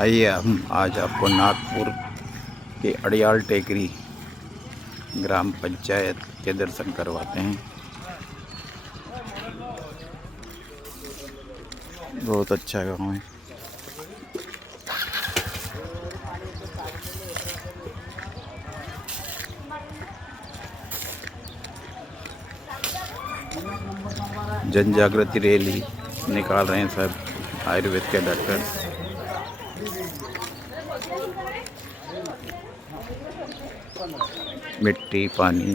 आइए हम आज आपको नागपुर के अड़ियाल टेकरी ग्राम पंचायत के दर्शन करवाते हैं। बहुत अच्छा गांव है। जन जागृति रैली निकाल रहे हैं सब आयुर्वेद के डॉक्टर। मिट्टी, पानी,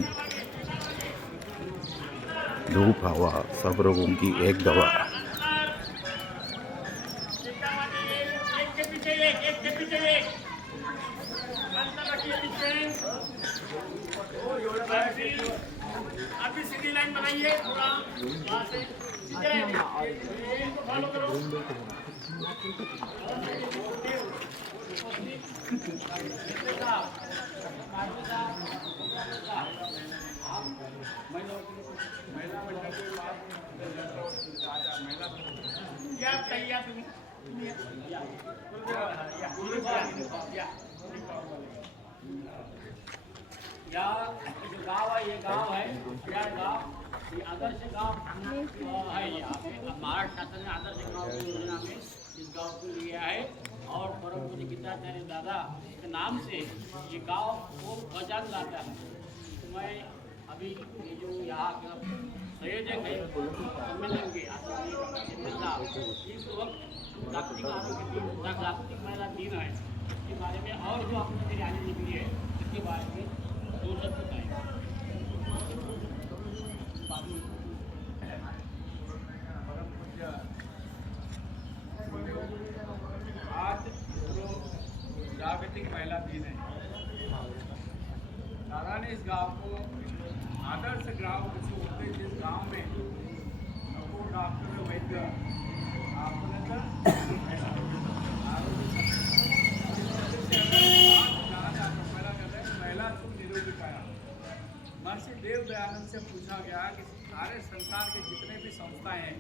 धूप, हवा, सब रोगों की एक दवा। अभी सीधी लाइन बनाइए, थोड़ा वहाँ से फॉलो करो। क्या तैयार या जो गाँव है, ये गाँव है, क्या गाँव, ये आदर्श गाँव है। यहाँ पे महाराष्ट्र शासन ने आदर्श गाँव की योजना में इस गाँव को लिया है और परम पूज्य गीताचार्य दादा के नाम से ये गाँव को पहचान लाता है। तो मैं अभी ये जो यहाँ का संयोजक है सम्मेलन के इस वक्त जागतिक आरोग्य दिन, जागतिक महिला दिन है, इसके बारे में और जो आपने मेरी आने निकली है इसके बारे में दो शब्द बताएं। आज जो जागतिक महिला दिन है, दादा ने इस गांव को आदर्श गांव किसी होते जिस गांव में नको डॉक्टर वैद्य महिला सुख निरोगी पाया। महर्षि देव दयानंद से पूछा गया कि सारे संसार के जितने भी संस्थाएं हैं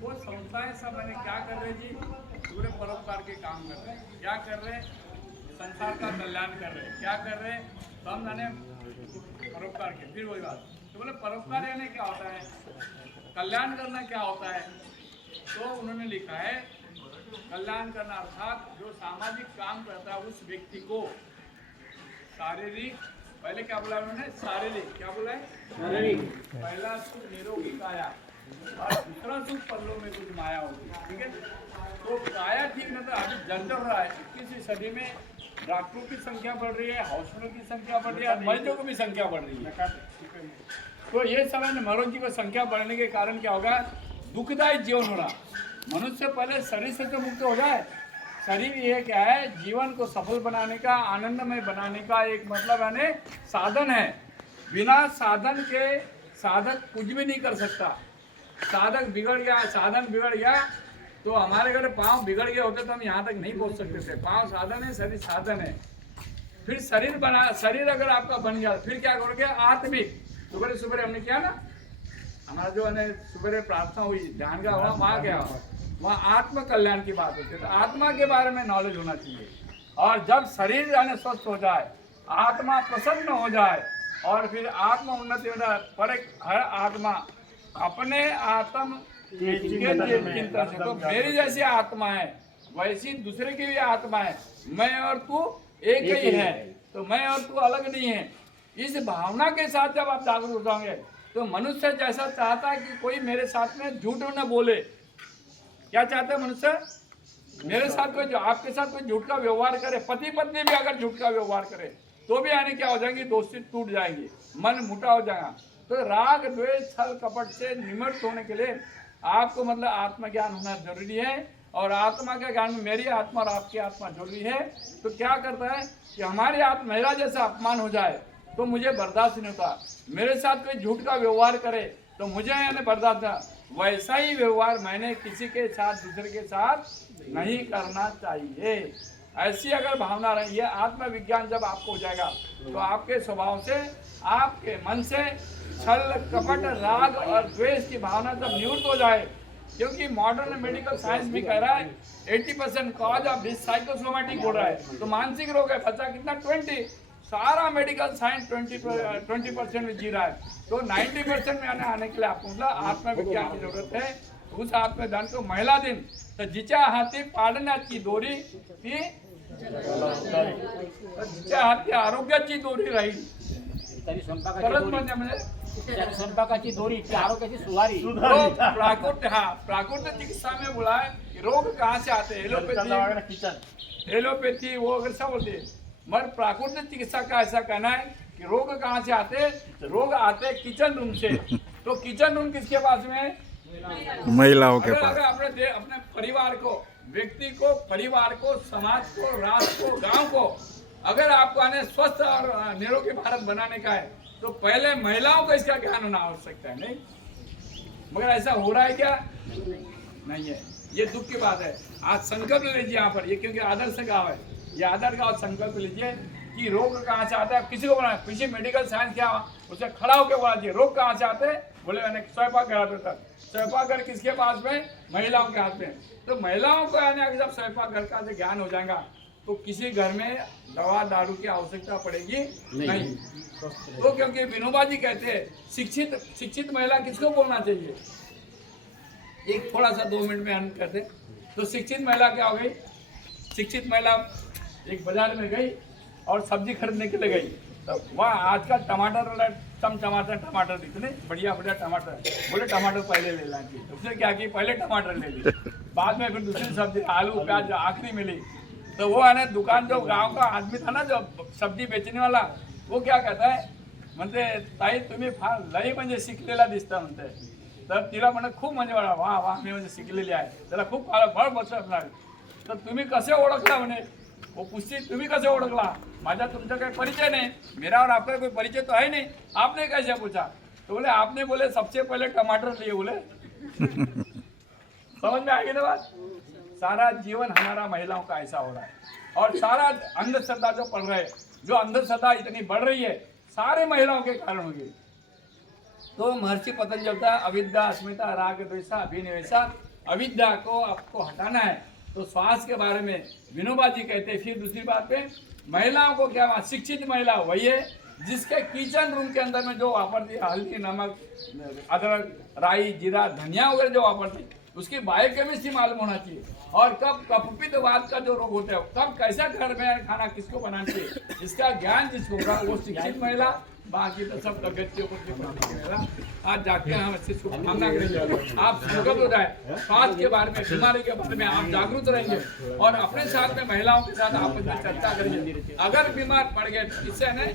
वो संस्थाएं सब मैंने क्या कर रहे जी, पूरे परोपकार के काम कर रहे हैं। क्या कर रहे हैं? संसार का कल्याण कर रहे हैं। क्या कर रहे हैं? तो हम जाने परोपकार के। फिर वही बात, तो बोले परोपकार यानी क्या होता है, कल्याण करना क्या होता है? तो उन्होंने लिखा है कल्याण करना अर्थात जो सामाजिक काम करता है उस व्यक्ति को शारीरिक, पहले क्या बोला उन्होंने, शारीरिक, क्या बोला है, शारीरिक, पहला सुख निरोगी काया और दूसरा सुख पल्लों में कुछ माया होती है। ठीक है, तो काया ठीक ना, तो अभी जर्जर रहा है। 21वीं सदी में डॉक्टरों की संख्या बढ़ रही है, हॉस्पिटलों की संख्या बढ़ रही है और मरीजों की भी संख्या बढ़ रही है। तो ये समय में मरीजों की संख्या बढ़ने के कारण क्या होगा, दुखदायी जीवन हो रहा। मनुष्य पहले शरीर से तो मुक्त हो जाए। शरीर ये क्या है, जीवन को सफल बनाने का, आनंदमय बनाने का एक मतलब है साधन है। बिना साधन के साधक कुछ भी नहीं कर सकता। साधक बिगड़ गया, साधन बिगड़ गया, तो हमारे घर पाँव बिगड़ गए होते तो हम यहाँ तक नहीं पहुँच सकते थे। पाँव साधन है, शरीर साधन है। फिर शरीर बना, शरीर अगर आपका बन गया फिर क्या करोगे, आत्मिक। सुबह सुबह हमने किया ना, हमारा जो है सुबह प्रार्थना हुई, ध्यान का हुआ, वहाँ गया, वहाँ आत्म कल्याण की बात होती है। तो आत्मा के बारे में नॉलेज होना चाहिए। और जब शरीर स्वस्थ हो जाए, आत्मा प्रसन्न हो जाए और फिर आत्म उन्नति हो जाए, पर हर आत्मा अपने आत्म चिंतन से, तो मेरी जैसी आत्मा है वैसी दूसरे की भी आत्मा है, मैं और तू एक ही है, तो मैं और तू अलग नहीं है। इस भावना के साथ जब आप जागरूक हो जाओगे तो मनुष्य जैसा चाहता है कि कोई मेरे साथ में झूठ न बोले। क्या चाहता है मनुष्य, मेरे साथ कोई, जो आपके साथ कोई झूठ का व्यवहार करे, पति पत्नी भी अगर झूठ का व्यवहार करे तो भी आने क्या हो जाएंगी, दोस्ती टूट जाएंगी, मन मुटा हो जाएगा। तो राग द्वेष छल कपट से निमृत होने के लिए आपको मतलब आत्मज्ञान होना जरूरी है। और आत्मा के ज्ञान में मेरी आत्मा और आपकी आत्मा जरूरी है। तो क्या करता है कि हमारी आत्मा, मेरा जैसा अपमान हो जाए तो मुझे बर्दाश्त नहीं होता, मेरे साथ कोई झूठ का व्यवहार करे तो मुझे यानी बर्दाश्त नहीं, वैसा ही व्यवहार मैंने किसी के साथ, दूसरे के साथ नहीं करना चाहिए। ऐसी अगर भावना रही है, आत्मविज्ञान जब आपको हो जाएगा तो आपके स्वभाव से, आपके मन से छल कपट राग और द्वेष की भावना जब निवृत्त हो जाए क्योंकि मॉडर्न मेडिकल साइंस भी कह रहा है 80% कॉज ऑफ दिस साइकोसोमैटिक बोल रहा है, तो मानसिक रोग है। बच्चा कितना 20, सारा मेडिकल साइंस 20% में जी रहा है, तो 90% में आने के लिए आपको मतलब आत्मविज्ञान की जरूरत है। उस आत्मदान को महिला दिन तर जिच्या हाती पाडण्याची दोरी ती जिच्या हाती आरोग्याची दोरी राहील। तरी स्वयंपाकाची परत दोरी, म्हणजे तरी स्वयंपाकाची दोरी ती आरोग्याची सुधारी। तो प्राकृतिक चिकित्सा में बोला है कि रोग कहाँ से आते हैं, एलोपैथी वो अगर सब बोलते हैं, मगर प्राकृतिक चिकित्सा का ऐसा कहना है कि रोग कहाँ से आते हैं, रोग आते किचन रूम से। तो किचन रूम किसके पास में है, महिलाओं के अगर पास। अपने परिवार को, व्यक्ति को, परिवार को, समाज को, राष्ट्र को, गांव को अगर आपको आने स्वस्थ और निरोगी भारत बनाने का है, तो पहले महिलाओं को इसका ज्ञान होना आवश्यक है। नहीं, मगर ऐसा हो रहा है क्या, नहीं है। ये दुख की बात है। आज संकल्प लीजिए यहाँ पर, ये क्योंकि आदर्श गांव है, ये आदर्श गांव संकल्प लीजिए कि रोग कहाँ से आता है। किसी को बोला, किसी मेडिकल साइंस क्या उसे खड़ा होकर बोला चाहिए रोग कहाँ से आते हैं, बोले मैंने स्वयंपाक घर पे था। स्वयंपाक घर किसके पास में, महिलाओं के हाथ में। तो महिलाओं को आने जब स्वयंपाक घर का ज्ञान हो जाएगा, तो किसी घर में दवा दारू की आवश्यकता पड़ेगी नहीं। तो क्योंकि विनोबा जी कहते हैं शिक्षित महिला किसको बोलना चाहिए, एक थोड़ा सा 2 मिनट में हम कहते। तो शिक्षित महिला क्या हो गई, शिक्षित महिला एक बाजार में गई और सब्जी खरीदने के लिए गई, तो वहाँ आज का टमाटर टमाटर इतने बढ़िया टमाटर, बोले टमाटर पहले ले लाएंगे। उसने क्या की, पहले टमाटर ले ली, बाद में फिर दूसरी सब्जी आलू प्याज आखिरी मिली। तो वो है ना दुकान, जो गांव का आदमी था ना जो सब्जी बेचने वाला, वो क्या कहता है, म्हणते ताई तुम्ही फार लई म्हणजे शिकलेला दिसता म्हणते। तर तिला म्हणत खूप म्हणजे वा वा मी म्हणजे शिकलेली आहे, त्याला खूप फळ बसणार। तर तुम्ही कसे ओळखला म्हणे, वो पूछती तुम्ही कसे ओळखला, माझा तुमचा काही परिचय नहीं, मेरा और आपका कोई परिचय तो है नहीं, आपने कैसे पूछा। तो बोले आपने बोले सबसे पहले टमाटर लिए, बोले समझ में आ गई ना बात। सारा जीवन हमारा महिलाओं का ऐसा हो रहा है, और सारा अंधश्रद्धा जो पढ़ रहे, जो अंधश्रद्धा इतनी बढ़ रही है, सारे महिलाओं के कारण होगी। तो महर्षि पतंजलि था अविद्या अस्मिता राग द्वेषा अभिनिवेशा, अविद्या को आपको हटाना है। तो स्वास्थ्य के बारे में विनोबा जी कहते हैं। फिर दूसरी बात पे महिलाओं को क्या, शिक्षित महिला वही है जिसके किचन रूम के अंदर में जो वापरती हल्दी नमक अदरक राई जीरा धनिया वगैरह जो वापरती, उसकी बायोकेमिस्ट्री मालूम होना चाहिए। और कब कफपित्तवात का जो रोग होता है, कब कैसा घर में खाना किसको बनाना चाहिए, इसका ज्ञान जिसको होगा वो शिक्षित महिला। बाकी तो सब गतियों को आज जाके हम इससे शुभकामना करेंगे। आप संकल्प हो जाए स्वास्थ्य के बारे में, बीमारी के बारे में आप जागरूक रहेंगे, और अपने साथ में महिलाओं के साथ आपस में चर्चा करेंगे। अगर बीमार पड़ गए तो इससे न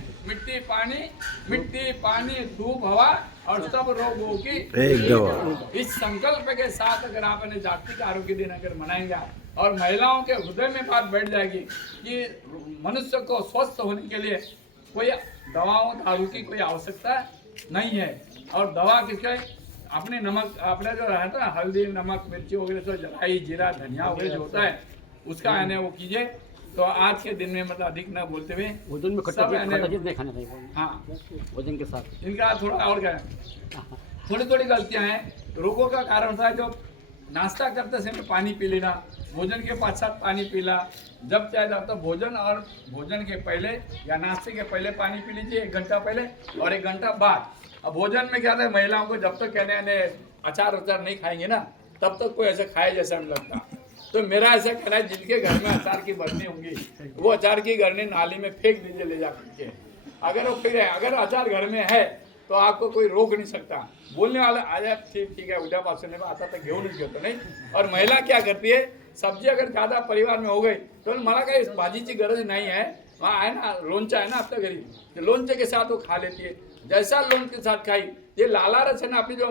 मिट्टी पानी धूप हवा और सब रोगों की एक दवा। इस संकल्प के साथ अगर आप जागतिक आरोग्य दिन अगर मनाएंगे, और महिलाओं के हृदय में बात बैठ जाएगी कि मनुष्य को स्वस्थ होने के लिए कोई दवाओं दारू की कोई आवश्यकता नहीं है। और दवा किसके, अपने नमक अपने जो रहता है हल्दी नमक मिर्ची वगैरह तो राई जीरा धनिया वगैरह जो होता है उसका है वो कीजिए। तो आज के दिन में मतलब अधिक न बोलते हुए भोजन में खट्टा चीज नहीं खाना चाहिए। हाँ, भोजन के साथ इनका थोड़ा और क्या थोड़ी गलतियां हैं, रोगों का कारण होता है। जो नाश्ता करते समय पानी पी लेना, भोजन के पश्चात पानी पीना, जब चाहे जब तो भोजन और भोजन के पहले या नाश्ते के पहले पानी पी लीजिए 1 घंटा पहले और 1 घंटा बाद। अब भोजन में क्या था, महिलाओं को जब तक कहने अचार नहीं खाएंगे ना, तब तक कोई ऐसा खाए जैसा नहीं लगता। तो मेरा ऐसा कहना है, जिनके घर में अचार की बरनी होंगी वो अचार की बरनी नाली में फेंक दीजिए ले जा करके। अगर वो फिर अगर अचार घर में है तो आपको कोई रोक नहीं सकता। बोलने वाला आया ठीक है उद्यापासून आता तर घेऊनच घेतो नाही। और महिला क्या करती है, सब्जी अगर ज़्यादा परिवार में हो गई तो मला काही भाजीची गरज नहीं है, वहाँ है ना लोणचं है ना आपल्या घरी, तो लोणचे के साथ वो खा लेती है। जैसा लोण के साथ खाई, ये लाला रस है ना, अपनी जो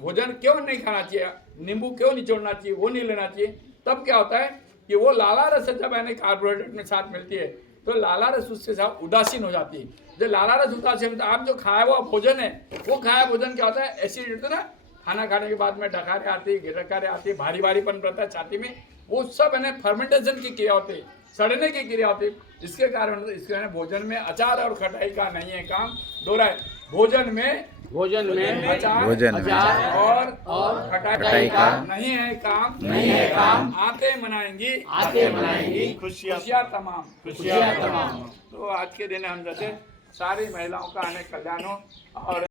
भोजन क्यों नहीं खाना चाहिए, नींबू क्यों निचोड़ना चाहिए, वो नहीं लेना चाहिए। तब क्या होता है कि वो लाला रस जब यानी कार्बोहाइड्रेट में साथ मिलती है तो लाला रस उसके साथ उदासीन हो जाती है। जो लाला रस उदासीन होता है, आप जो खाया हुआ भोजन है, वो खाया भोजन क्या होता है, एसिड होता है ना, खाना खाने के बाद में डकारे आती है, गिरकारे आती है, भारीपन रहता है छाती में, वो सब है ना फर्मेंटेशन की क्रिया होती है, सड़ने की क्रिया होती है। इसके कारण इसके भोजन में अचार और खटाई का नहीं है काम, दोहरा है। भोजन में भोजन में भोजन में और खटाई का नहीं है काम आते मनाएंगी खुशियाँ तमाम। तो आज के दिन हम जैसे सारी महिलाओं का अनेक कल्याण हो और